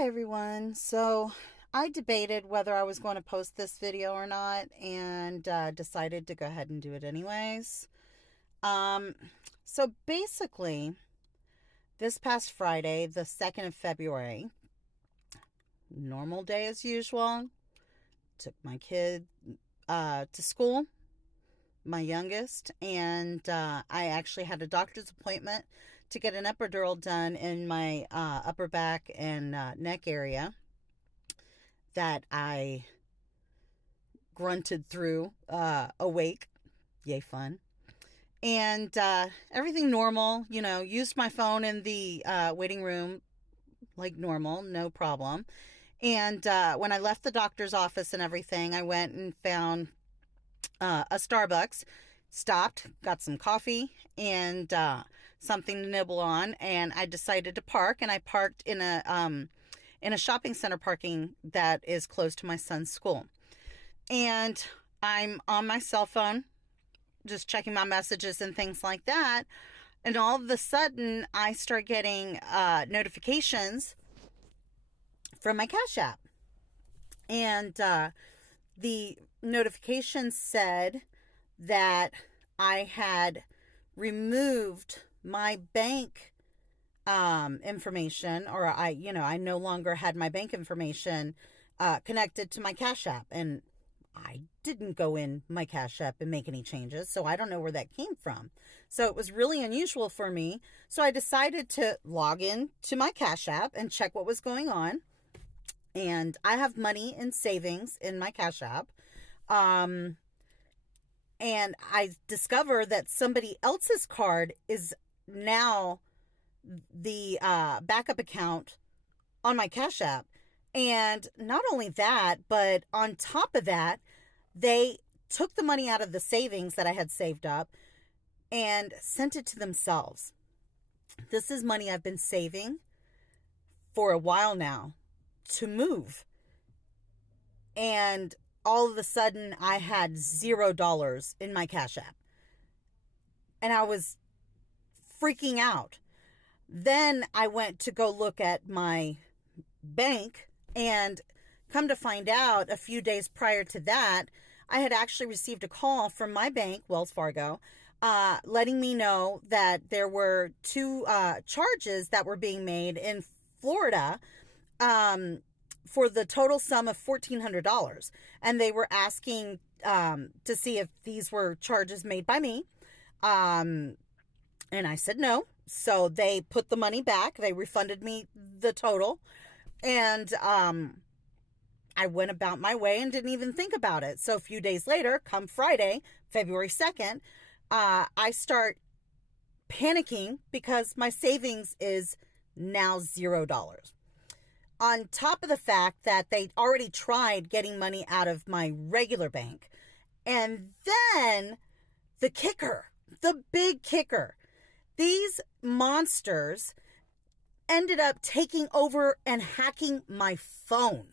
Hi everyone. So I debated whether I was going to post this video or not and decided to go ahead and do it anyways. Um, so basically, this past Friday, the 2nd of February, normal day as usual, took my kid to school, my youngest, and I actually had a doctor's appointment to get an epidural done in my upper back and neck area that I grunted through awake. Yay, fun. And everything normal, used my phone in the waiting room like normal, no problem. And when I left the doctor's office and everything, I went and found a Starbucks, stopped, got some coffee and something to nibble on, and I decided to park. And I parked in a shopping center parking that is close to my son's school. And I'm on my cell phone, just checking my messages and things like that. And all of a sudden, I start getting notifications from my Cash App. And the notification said that I had removed my bank information, or I no longer had my bank information connected to my Cash App. And I didn't go in my Cash App and make any changes, so I don't know where that came from. So it was really unusual for me. So I decided to log in to my Cash App and check what was going on. And I have money in savings in my Cash App. And I discover that somebody else's card is now the backup account on my Cash App. And not only that, but on top of that, they took the money out of the savings that I had saved up and sent it to themselves. This is money I've been saving for a while now to move. And all of a sudden, I had $0 in my Cash App. And I was freaking out. Then I went to go look at my bank, and come to find out, a few days prior to that, I had actually received a call from my bank, Wells Fargo, letting me know that there were two charges that were being made in Florida for the total sum of $1,400. And they were asking to see if these were charges made by me. And I said no. So they put the money back. They refunded me the total. And I went about my way and didn't even think about it. So a few days later, come Friday, February 2nd, I start panicking because my savings is now $0. On top of the fact that they already tried getting money out of my regular bank. And then the kicker, the big kicker, these monsters ended up taking over and hacking my phone.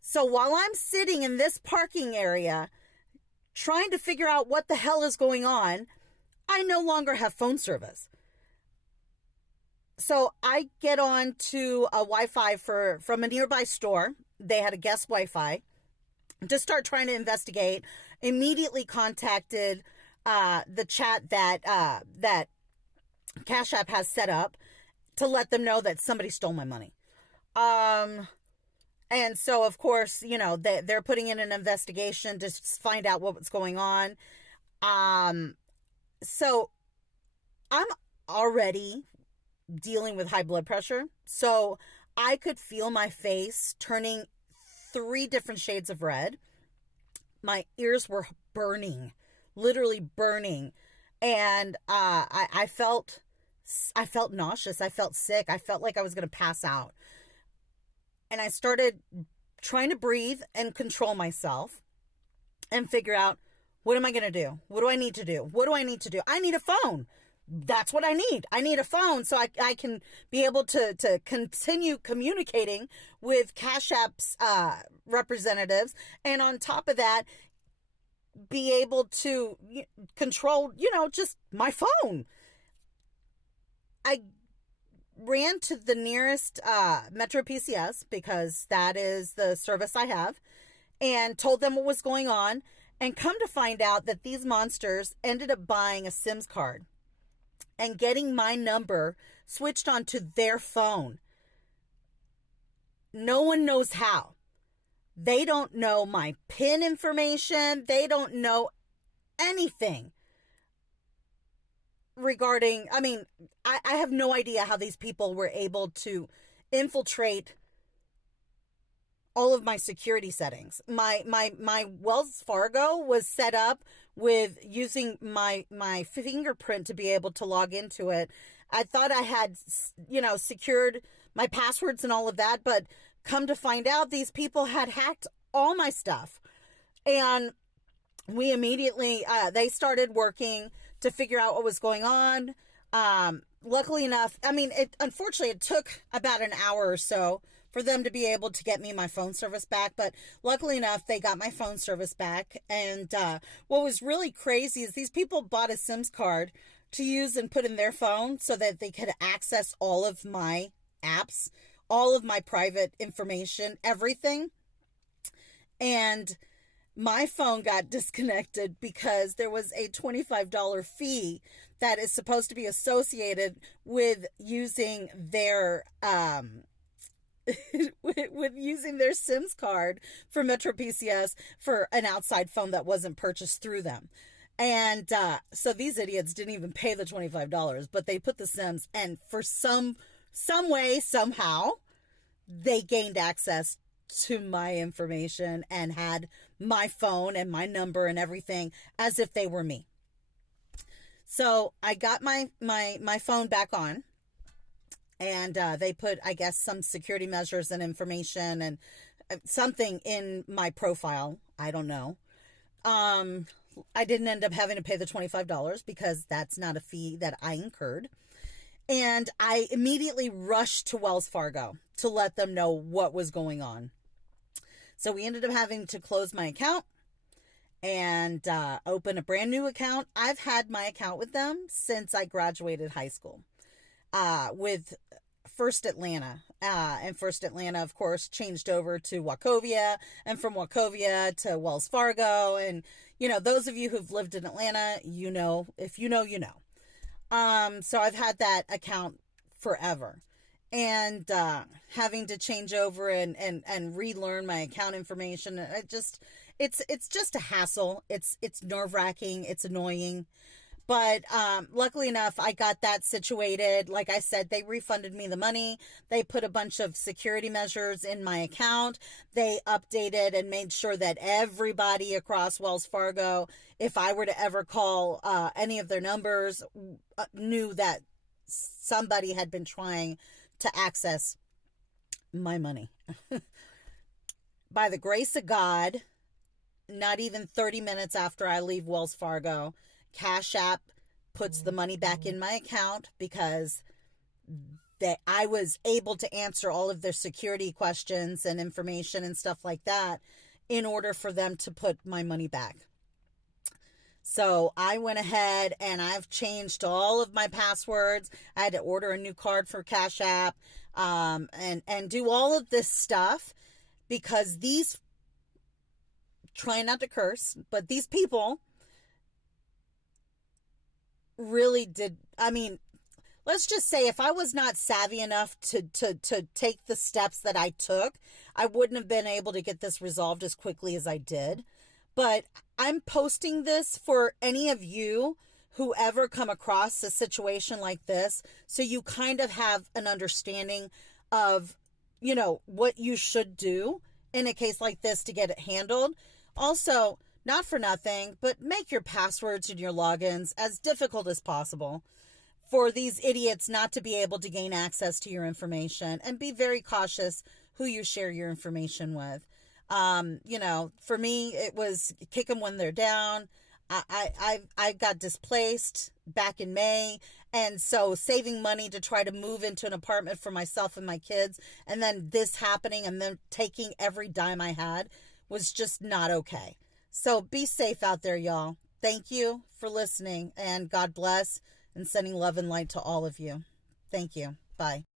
So while I'm sitting in this parking area trying to figure out what the hell is going on, I no longer have phone service. So I get on to a Wi-Fi from a nearby store. They had a guest Wi-Fi to start trying to investigate. Immediately contacted the chat that Cash App has set up to let them know that somebody stole my money. And so, of course, they're putting in an investigation to find out what's going on. So I'm already dealing with high blood pressure. So I could feel my face turning 3 different shades of red. My ears were burning, literally burning. And I felt nauseous. I felt sick. I felt like I was going to pass out. And I started trying to breathe and control myself and figure out, what am I going to do? What do I need to do? What do I need to do? I need a phone. That's what I need. I need a phone so I can be able to continue communicating with Cash App's representatives. And on top of that, be able to control, just my phone. I ran to the nearest Metro PCS, because that is the service I have, and told them what was going on. And come to find out that these monsters ended up buying a SIMS card and getting my number switched onto their phone. No one knows how. They don't know my PIN information. They don't know anything regarding, I have no idea how these people were able to infiltrate all of my security settings. My Wells Fargo was set up with using my fingerprint to be able to log into it. I thought I had, secured my passwords and all of that, but come to find out, these people had hacked all my stuff. And we immediately, they started working to figure out what was going on. Luckily enough, unfortunately, it took about an hour or so for them to be able to get me my phone service back. But luckily enough, they got my phone service back. And what was really crazy is these people bought a SIMS card to use and put in their phone so that they could access all of my apps, all of my private information, everything. And my phone got disconnected because there was a $25 fee that is supposed to be associated with using their with using their SIMS card for Metro PCS for an outside phone that wasn't purchased through them. And so these idiots didn't even pay the $25, but they put the SIMs, and for some way, somehow, they gained access to my information and had my phone and my number and everything as if they were me. So I got my phone back on, and they put, I guess, some security measures and information and something in my profile. I don't know. I didn't end up having to pay the $25 because that's not a fee that I incurred. And I immediately rushed to Wells Fargo to let them know what was going on. So we ended up having to close my account and open a brand new account. I've had my account with them since I graduated high school with First Atlanta. And First Atlanta, of course, changed over to Wachovia, and from Wachovia to Wells Fargo. And, those of you who've lived in Atlanta, if you know, you know. So I've had that account forever. And having to change over and relearn my account information, it's just a hassle. It's nerve-wracking. It's annoying. But luckily enough, I got that situated. Like I said, they refunded me the money. They put a bunch of security measures in my account. They updated and made sure that everybody across Wells Fargo, if I were to ever call any of their numbers, knew that somebody had been trying to access my money. By the grace of God, not even 30 minutes after I leave Wells Fargo, Cash App puts the money back in my account because I was able to answer all of their security questions and information and stuff like that in order for them to put my money back. So I went ahead and I've changed all of my passwords. I had to order a new card for Cash App and do all of this stuff because try not to curse, but these people really did. Let's just say if I was not savvy enough to take the steps that I took, I wouldn't have been able to get this resolved as quickly as I did. But I'm posting this for any of you who ever come across a situation like this, so you kind of have an understanding of, what you should do in a case like this to get it handled. Also, not for nothing, but make your passwords and your logins as difficult as possible for these idiots not to be able to gain access to your information, and be very cautious who you share your information with. For me, it was kick them when they're down. I got displaced back in May. And so saving money to try to move into an apartment for myself and my kids, and then this happening and then taking every dime I had was just not okay. So be safe out there, y'all. Thank you for listening, and God bless, and sending love and light to all of you. Thank you. Bye.